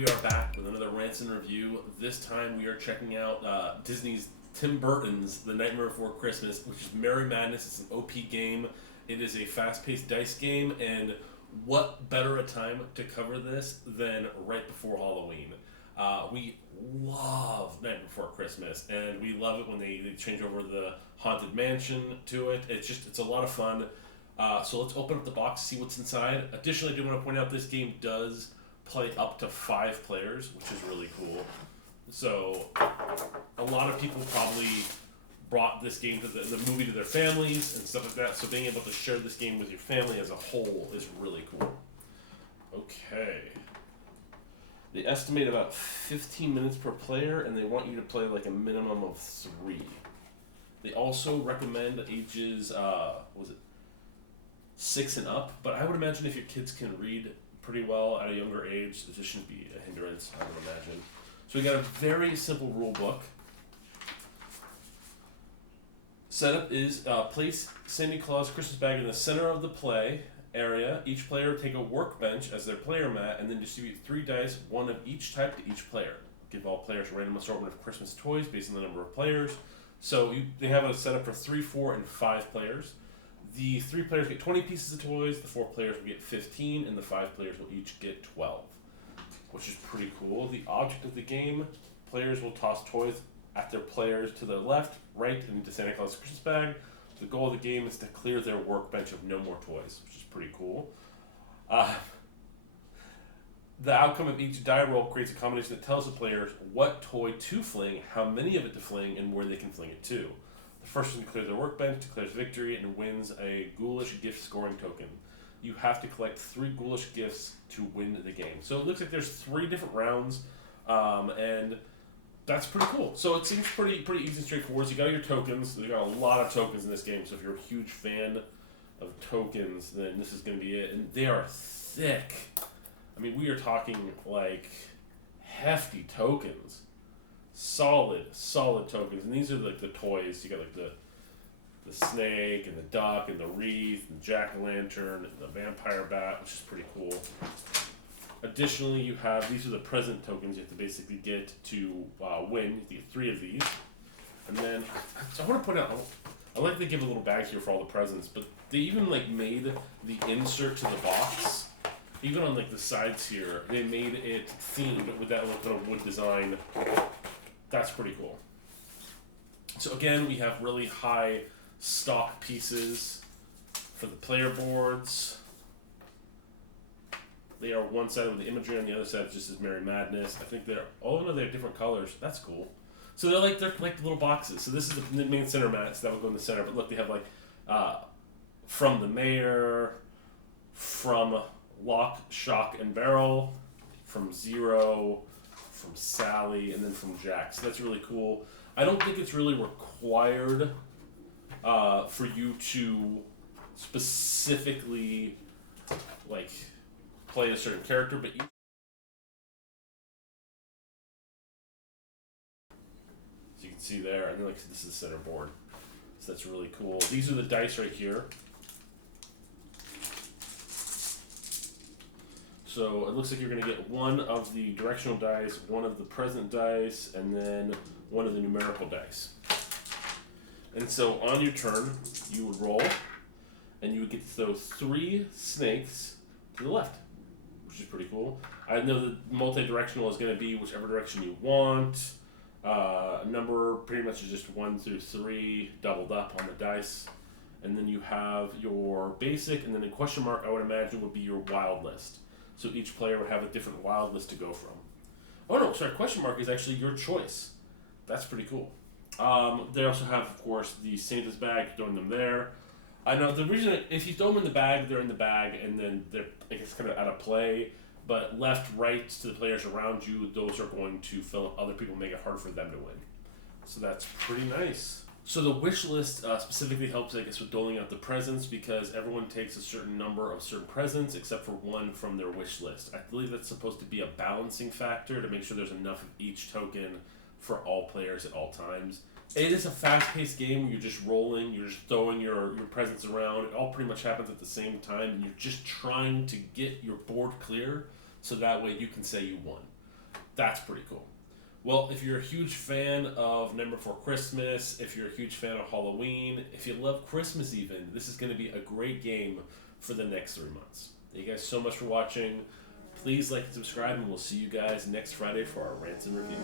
we are back with another Rants and Review. This time we are checking out Disney's Tim Burton's The Nightmare Before Christmas, which is Merry Madness. It's an OP game. It is a fast-paced dice game, and what better a time to cover this than right before Halloween. We love Nightmare Before Christmas, and we love it when they change over the Haunted Mansion to it. It's a lot of fun. So let's open up the box, see what's inside. Additionally, I do want to point out this game does play up to 5 players, which is really cool. So a lot of people probably brought this game to the movie to their families and stuff like that. So being able to share this game with your family as a whole is really cool. Okay. They estimate about 15 minutes per player, and they want you to play like a minimum of 3. They also recommend ages, 6 and up, but I would imagine if your kids can read pretty well at a younger age, this shouldn't be a hindrance, I would imagine. So we got a very simple rule book. Setup is place Santa Claus Christmas bag in the center of the play area. Each player take a workbench as their player mat, and then distribute 3 dice, 1 of each type to each player. Give all players a random assortment of Christmas toys based on the number of players. So they have it set up for 3, 4, and 5 players. The 3 players get 20 pieces of toys, the 4 players will get 15, and the 5 players will each get 12, which is pretty cool. The object of the game, players will toss toys at their players to the left, right, and into Santa Claus' Christmas bag. The goal of the game is to clear their workbench of no more toys, which is pretty cool. The outcome of each die roll creates a combination that tells the players what toy to fling, how many of it to fling, and where they can fling it to. The first one to clear their workbench declares victory and wins a ghoulish gift scoring token. You have to collect 3 ghoulish gifts to win the game. So it looks like there's 3 different rounds, and that's pretty cool. So it seems pretty easy and straightforward. So you got your tokens. You got a lot of tokens in this game. So if you're a huge fan of tokens, then this is going to be it. And they are thick. I mean, we are talking like hefty tokens. Solid tokens. And these are like the toys. You got like the snake and the duck and the wreath and jack-o'-lantern and the vampire bat, which is pretty cool. Additionally, you have, these are the present tokens you have to basically get to win. You have to get 3 of these. And then, so I want to point out, I like they give a little bag here for all the presents, but they even like made the insert to the box, even on like the sides here, they made it themed with that little kind of wood design. That's pretty cool. So again, we have really high stock pieces for the player boards. They are one side with the imagery, on the other side just as Merry Madness. I think they're they're different colors. That's cool. So they're like little boxes. So this is the main center mat, so that would go in the center. But look, they have like from the mayor, from Lock, Shock, and Barrel, from Zero, from Sally, and then from Jack. So that's really cool. I don't think it's really required for you to specifically like play a certain character, but so you can see there, and then like this is the center board. So that's really cool. These are the dice right here. So it looks like you're going to get 1 of the directional dice, 1 of the present dice, and then 1 of the numerical dice. And so on your turn, you would roll, and you would get to throw 3 snakes to the left, which is pretty cool. I know the multi-directional is going to be whichever direction you want. Number pretty much is just 1 through 3 doubled up on the dice. And then you have your basic, and then in question mark, I would imagine would be your wild list. So each player would have a different wild list to go from. Oh no, sorry, question mark is actually your choice. That's pretty cool. They also have, of course, the Santa's bag, throwing them there. I know the reason, if you throw them in the bag, they're in the bag, and then they're, I guess, kind of out of play. But left, right to the players around you, those are going to fill up other people, make it hard for them to win. So that's pretty nice. So the wish list specifically helps, I guess, with doling out the presents, because everyone takes a certain number of certain presents except for 1 from their wish list. I believe that's supposed to be a balancing factor to make sure there's enough of each token for all players at all times. It is a fast-paced game where you're just rolling, you're just throwing your presents around. It all pretty much happens at the same time, and you're just trying to get your board clear so that way you can say you won. That's pretty cool. Well, if you're a huge fan of Nightmare Before Christmas, if you're a huge fan of Halloween, if you love Christmas even, this is going to be a great game for the next 3 months. Thank you guys so much for watching. Please like and subscribe, and we'll see you guys next Friday for our Rants and Review.